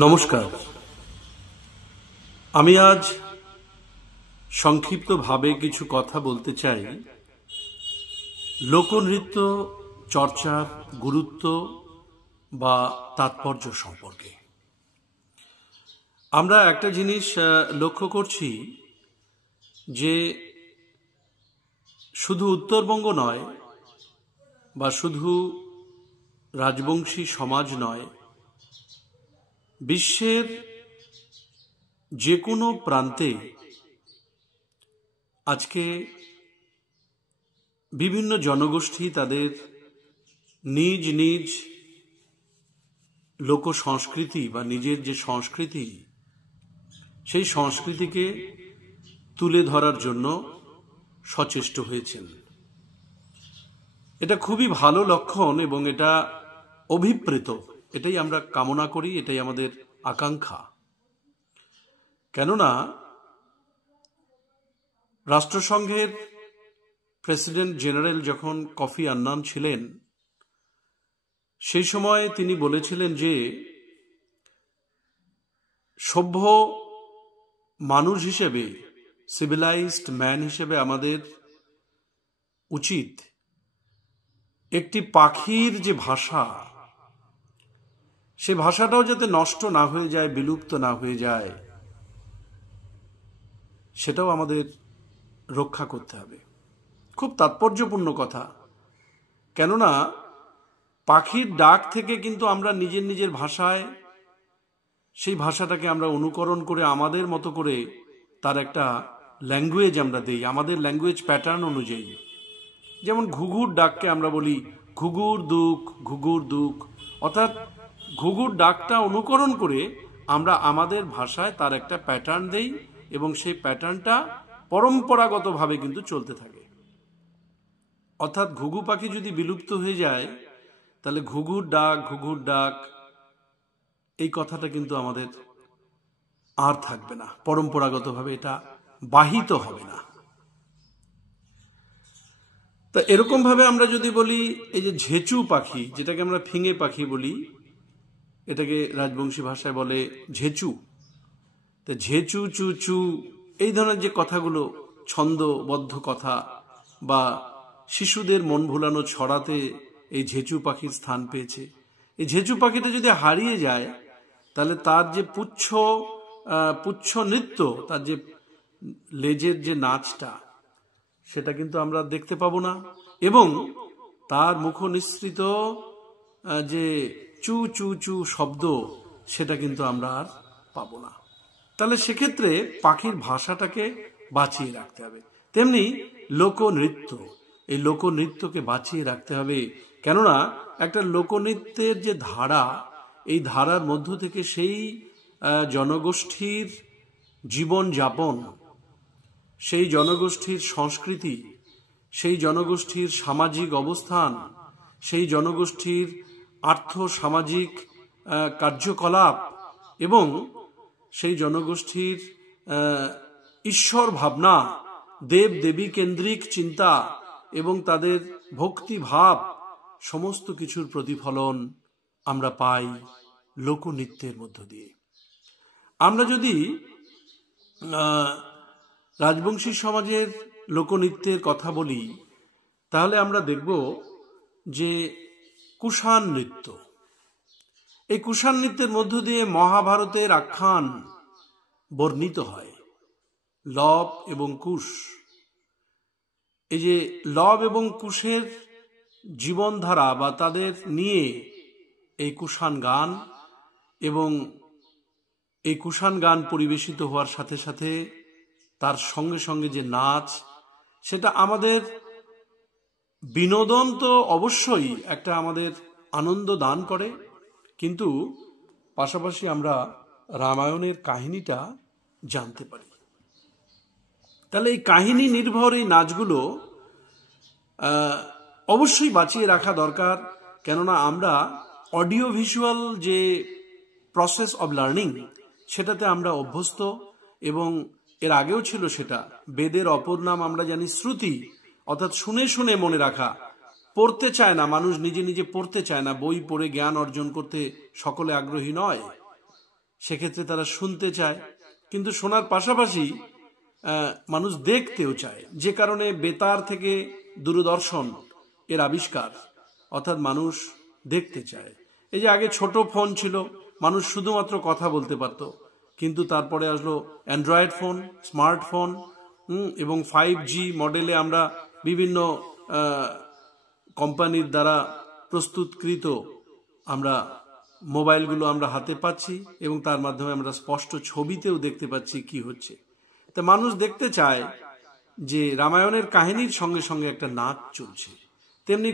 নমস্কার। আমি আজ সংক্ষিপ্তভাবে কিছু কথা বলতে চাই লোকনৃত্য চর্চার গুরুত্ব বা তাৎপর্য সম্পর্কে। আমরা একটা জিনিস লক্ষ্য করছি যে শুধু উত্তরবঙ্গ নয় বা শুধু রাজবংশী সমাজ নয়, বিশ্বের যে কোনো প্রান্তে আজকে বিভিন্ন জনগোষ্ঠী তাদের নিজ নিজ লোক সংস্কৃতি বা নিজের যে সংস্কৃতি সেই সংস্কৃতিকে তুলে ধরার জন্য সচেষ্ট হয়েছেন। এটা খুবই ভালো লক্ষণ এবং এটা অভিপ্রেত, এটাই আমরা কামনা করি, এটাই আমাদের আকাঙ্ক্ষা। কেননা রাষ্ট্রসংঘের প্রেসিডেন্ট জেনারেল যখন কফি আন্নান ছিলেন, সেই সময় তিনি বলেছিলেন যে সভ্য মানুষ হিসেবে, সিভিলাইজড ম্যান হিসেবে আমাদের উচিত একটি পাখির যে ভাষা, সে ভাষাটাও যাতে নষ্ট না হয়ে যায়, বিলুপ্ত না হয়ে যায়, সেটাও আমাদের রক্ষা করতে হবে। খুব তাৎপর্যপূর্ণ কথা, কেননা পাখির ডাক থেকে কিন্তু আমরা নিজের নিজের ভাষায় সেই ভাষাটাকে আমরা অনুকরণ করে আমাদের মতো করে তার একটা ল্যাঙ্গুয়েজ আমরা দেই, আমাদের ল্যাঙ্গুয়েজ প্যাটার্ন অনুযায়ী। যেমন ঘুঘুর ডাককে আমরা বলি ঘুঘুর দুক, ঘুঘুর দুক, অর্থাৎ ঘুঘুর ডাকটা অনুকরণ করে আমরা আমাদের ভাষায় তার একটা প্যাটার্ন দেই এবং সেই প্যাটার্নটা পরম্পরাগতভাবে কিন্তু চলতে থাকে। অর্থাৎ ঘুঘু পাখি যদি বিলুপ্ত হয়ে যায়, তাহলে ঘুঘুর ডাক এই কথাটা কিন্তু আমাদের আর থাকবে না, পরম্পরাগতভাবে এটা বাহিত হবে না। তা এরকম ভাবে আমরা যদি বলি এই যে ঝেঁচু পাখি, যেটাকে আমরা ফিঙে পাখি বলি, এটাকে রাজবংশী ভাষায় বলে ঝেঁচু। তো ঝেঁচু চু চু এই ধরনের যে কথাগুলো, ছন্দবদ্ধ কথা বা শিশুদের মন ভোলানো ছড়াতে এই ঝেঁচু পাখির স্থান পেয়েছে। এই ঝেঁচু পাখিটা যদি হারিয়ে যায়, তাহলে তার যে পুচ্ছ নৃত্য, তার যে লেজের যে নাচটা, সেটা কিন্তু আমরা দেখতে পাবো না, এবং তার মুখ নিঃসৃত যে চু চু চু শব্দ, সেটা কিন্তু আমরা আর পাবো না। তাহলে সেক্ষেত্রে পাখির ভাষাটাকে বাঁচিয়ে রাখতে হবে। তেমনি লোকনৃত্য, এই লোকনৃত্যকে বাঁচিয়ে রাখতে হবে, কেননা একটা লোকনৃত্যের যে ধারা, এই ধারার মধ্য থেকে সেই জনগোষ্ঠীর জীবনযাপন, সেই জনগোষ্ঠীর সংস্কৃতি, সেই জনগোষ্ঠীর সামাজিক অবস্থান, সেই জনগোষ্ঠীর আর্থ সামাজিক কার্যকলাপ এবং সেই জনগোষ্ঠীর ঈশ্বর ভাবনা, দেব দেবী কেন্দ্রিক চিন্তা এবং তাদের ভক্তি ভাব, সমস্ত কিছুর প্রতিফলন আমরা পাই লোকনৃত্যের মধ্য দিয়ে। আমরা যদি রাজবংশী সমাজের লোকনৃত্যের কথা বলি, তাহলে আমরা দেখব যে কুষাণ নৃত্য, এই কুষাণ নৃত্যের মধ্য দিয়ে মহাভারতের আখ্যান বর্ণিত হয়। লব এবং কুশ, এই যে লব এবং কুশের জীবনধারা বা তাদের নিয়ে এই কুষাণ গান, এবং এই কুষাণ গান পরিবেশিত হওয়ার সাথে সাথে তার সঙ্গে সঙ্গে যে নাচ, সেটা আমাদের বিনোদন তো অবশ্যই একটা আমাদের আনন্দ দান করে, কিন্তু পাশাপাশি আমরা রামায়ণের কাহিনীটা জানতে পারি। তাহলে এই কাহিনী নির্ভর এই নাচগুলো অবশ্যই বাঁচিয়ে রাখা দরকার, কেননা আমরা অডিও ভিজুয়াল যে প্রসেস অব লার্নিং, সেটাতে আমরা অভ্যস্ত, এবং এর আগেও ছিল সেটা। বেদের অপর নাম আমরা জানি শ্রুতি, অর্থাৎ শুনে শুনে মনে রাখা। পড়তে চায় না মানুষ, নিজে নিজে পড়তে চায় না, বই পড়ে জ্ঞান অর্জন করতে সকলে আগ্রহী নয়। সেক্ষেত্রে তারা শুনতে চায়, কিন্তু শোনার পাশাপাশি মানুষ দেখতেও চায়, যে কারণে বেতার থেকে দূরদর্শন এর আবিষ্কার, অর্থাৎ মানুষ দেখতে চায়। এই যে আগে ছোট ফোন ছিল, মানুষ শুধুমাত্র কথা বলতে পারত, কিন্তু তারপরে আসলো অ্যান্ড্রয়েড ফোন, স্মার্টফোন, এবং 5G মডেলে আমরা বিভিন্ন কোম্পানির দ্বারা প্রস্তুতকৃত আমরা মোবাইলগুলো আমরা হাতে পাচ্ছি, এবং তার মাধ্যমে আমরা স্পষ্ট ছবিতেও দেখতে পাচ্ছি কি হচ্ছে। তা মানুষ দেখতে চায় যে রামায়ণের কাহিনীর সঙ্গে সঙ্গে একটা নাচ চলছে। তেমনি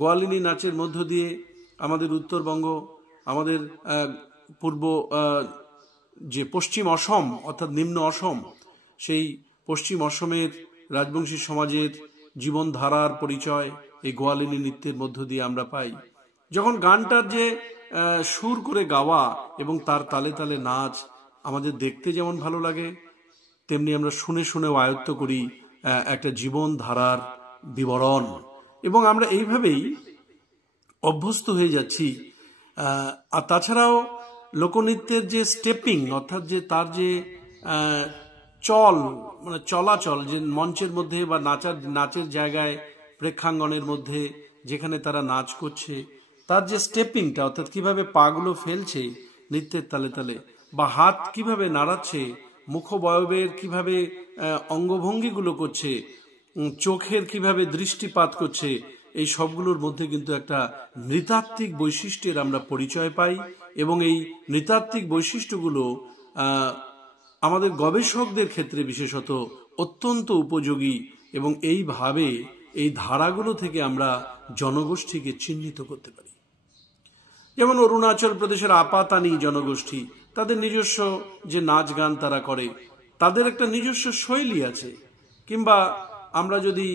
গোয়ালিনী নাচের মধ্য দিয়ে আমাদের উত্তরবঙ্গ, আমাদের পূর্ব যে পশ্চিম অসম অর্থাৎ নিম্ন অসম, সেই পশ্চিম অসমের রাজবংশী সমাজের জীবনধারার পরিচয় এই গোয়ালিনী নৃত্যের মধ্য দিয়ে আমরা পাই। যখন গানটার যে সুর করে গাওয়া এবং তার তালে তালে নাচ আমাদের দেখতে যেমন ভালো লাগে, তেমনি আমরা শুনে শুনেও আয়ত্ত করি একটা জীবনধারার বিবরণ, এবং আমরা এইভাবেই অভ্যস্ত হয়ে যাচ্ছি। আর তাছাড়াও লোকনৃত্যের যে স্টেপিং, অর্থাৎ যে তার যে চলাচল, যে মঞ্চের মধ্যে বা নাচের জায়গায় প্রেক্ষাঙ্গনের মধ্যে যেখানে তারা নাচ করছে, তার যে স্টেপিংটা, অর্থাৎ কিভাবে পাগুলো ফেলছে নৃত্যের তালে তালে, বা হাত কিভাবে নাড়াচ্ছে, মুখবয়বের কিভাবে অঙ্গভঙ্গিগুলো করছে, চোখের কিভাবে দৃষ্টিপাত করছে, এই সবগুলোর মধ্যে কিন্তু একটা নৃতাত্ত্বিক বৈশিষ্ট্যের আমরা পরিচয় পাই, এবং এই নৃতাত্ত্বিক বৈশিষ্ট্যগুলো আমাদের গবেষকদের ক্ষেত্রে বিশেষত অত্যন্ত উপযোগী, এবং এইভাবে এই ধারাগুলো থেকে আমরা জনগোষ্ঠীকে চিহ্নিত করতে পারি। যেমন অরুণাচল প্রদেশের আপাতানি জনগোষ্ঠী, তাদের নিজস্ব যে নাচ গান তারা করে, তাদের একটা নিজস্ব শৈলী আছে। কিংবা আমরা যদি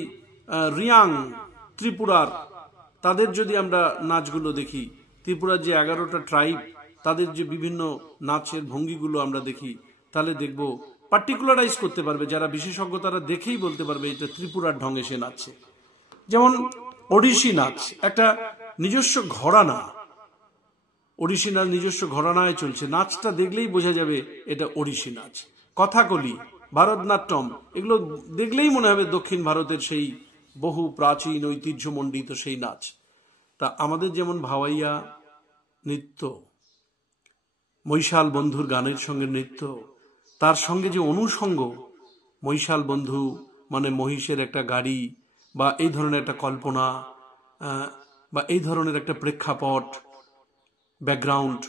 রিয়াং ত্রিপুরার, তাদের যদি আমরা নাচগুলো দেখি, ত্রিপুরার যে 11টা ট্রাইব, তাদের যে বিভিন্ন নাচের ভঙ্গিগুলো আমরা দেখি, তাহলে দেখব পার্টিকুলারাইজ করতে পারবে যারা বিশেষজ্ঞ, তারা দেখেই বলতে পারবে এটা ত্রিপুরার ঢঙে সে নাচছে। যেমন ওড়িশি নাচ, একটা নিজস্ব ঘরানা, ওড়িশি নাচ নিজস্ব ঘরানায় চলছে, নাচটা দেখলেই বোঝা যাবে এটা ওড়িশি নাচ। কথাকলি, ভারতনাট্যম, এগুলো দেখলেই মনে হবে দক্ষিণ ভারতের সেই বহু প্রাচীন ঐতিহ্যমণ্ডিত সেই নাচ। তা আমাদের যেমন ভাওয়াইয়া নৃত্য, মৈশাল বন্ধুর গানের সঙ্গে নৃত্য, তার সঙ্গে যে অনুষঙ্গ, মৈশাল বন্ধু মানে মহিষের একটা গাড়ি, বা এই ধরনের একটা কল্পনা, বা এই ধরনের একটা প্রেক্ষাপট, ব্যাকগ্রাউন্ড,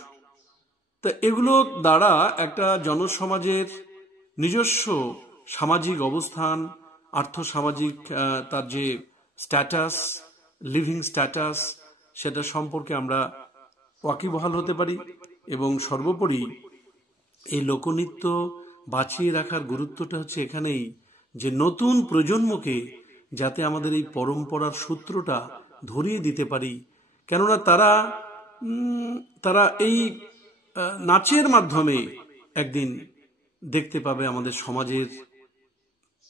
তা এগুলো দ্বারা একটা জনসমাজের নিজস্ব সামাজিক অবস্থান, আর্থসামাজিক তার যে স্ট্যাটাস, লিভিং স্ট্যাটাস, সেটা সম্পর্কে আমরা ওয়াকিবহাল হতে পারি। এবং সর্বোপরি এই লোকনৃত্য বাঁচিয়ে রাখার গুরুত্বটা হচ্ছে এখানেই, যে নতুন প্রজন্মকে যাতে আমাদের এই পরম্পরার সূত্রটা ধরিয়ে দিতে পারি, কেননা তারা এই নাচের মাধ্যমে একদিন দেখতে পাবে আমাদের সমাজের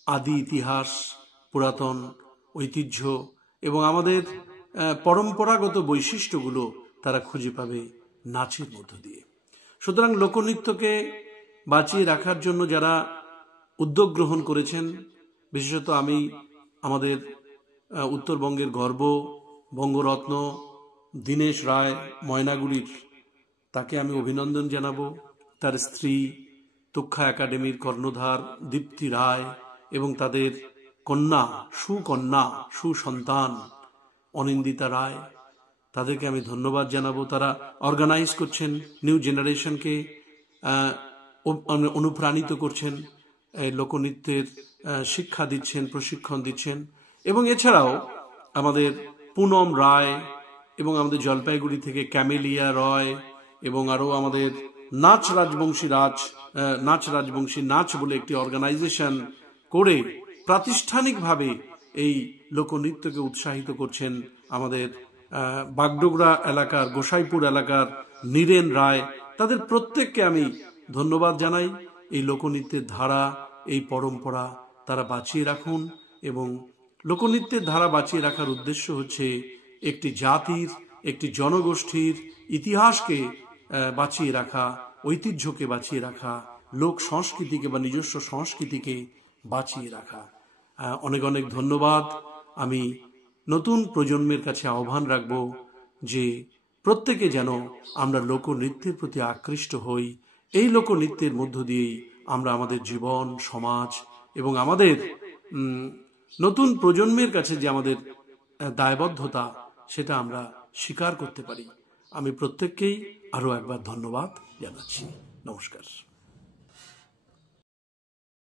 আদি ইতিহাস, পুরাতন ঐতিহ্য এবং আমাদের পরম্পরাগত বৈশিষ্ট্যগুলো তারা খুঁজে পাবে নাচের মধ্য দিয়ে। সুতরাং লোকনৃত্যকে বাঁচিয়ে রাখার জন্য যারা উদ্যোগ গ্রহণ করেছেন, বিশেষত আমি আমাদের উত্তরবঙ্গের গর্ব, বঙ্গরত্ন দীনেশ রায় ময়নাগুড়ির, তাকে আমি অভিনন্দন জানাবো। তার স্ত্রী তুক্ষা একাডেমির কর্ণধার দীপ্তি রায় এবং তাদের কন্যা, সুসন্তান অনিন্দিতা রায়, তাদেরকে আমি ধন্যবাদ জানাবো। তারা অর্গানাইজ করছেন, নিউ জেনারেশনকে অনুপ্রাণিত করছেন, লোকনৃত্যের শিক্ষা দিচ্ছেন, প্রশিক্ষণ দিচ্ছেন। এবং এছাড়াও আমাদের পুনম রায় এবং আমাদের জলপাইগুড়ি থেকে ক্যামেলিয়া রয় এবং আরও আমাদের নাচ রাজবংশী নাচ বলে একটি অর্গানাইজেশন করে প্রাতিষ্ঠানিকভাবে এই লোকনৃত্যকে উৎসাহিত করছেন আমাদের বাগডোগরা এলাকার, গোসাইপুর এলাকার নীরেন রায়। তাদের প্রত্যেককে আমি ধন্যবাদ জানাই। এই লোকনৃত্যের ধারা, এই পরম্পরা তারা বাঁচিয়ে রাখুন। এবং লোকনৃত্যের ধারা বাঁচিয়ে রাখার উদ্দেশ্য হচ্ছে একটি জাতির, একটি জনগোষ্ঠীর ইতিহাসকে বাঁচিয়ে রাখা, ঐতিহ্যকে বাঁচিয়ে রাখা, লোক সংস্কৃতিকে বা নিজস্ব সংস্কৃতিকে বাঁচিয়ে রাখা। অনেক অনেক ধন্যবাদ। আমি নতুন প্রজন্মের কাছে আহ্বান রাখব যে প্রত্যেকে যেন আমরা লোকনৃত্যের প্রতি আকৃষ্ট হই। এই লোকনৃত্যের মধ্য দিয়েই আমরা আমাদের জীবন, সমাজ এবং আমাদের নতুন প্রজন্মের কাছে যে আমাদের দায়বদ্ধতা, সেটা আমরা স্বীকার করতে পারি। আমি প্রত্যেককেই আরো একবার ধন্যবাদ জানাচ্ছি। নমস্কার।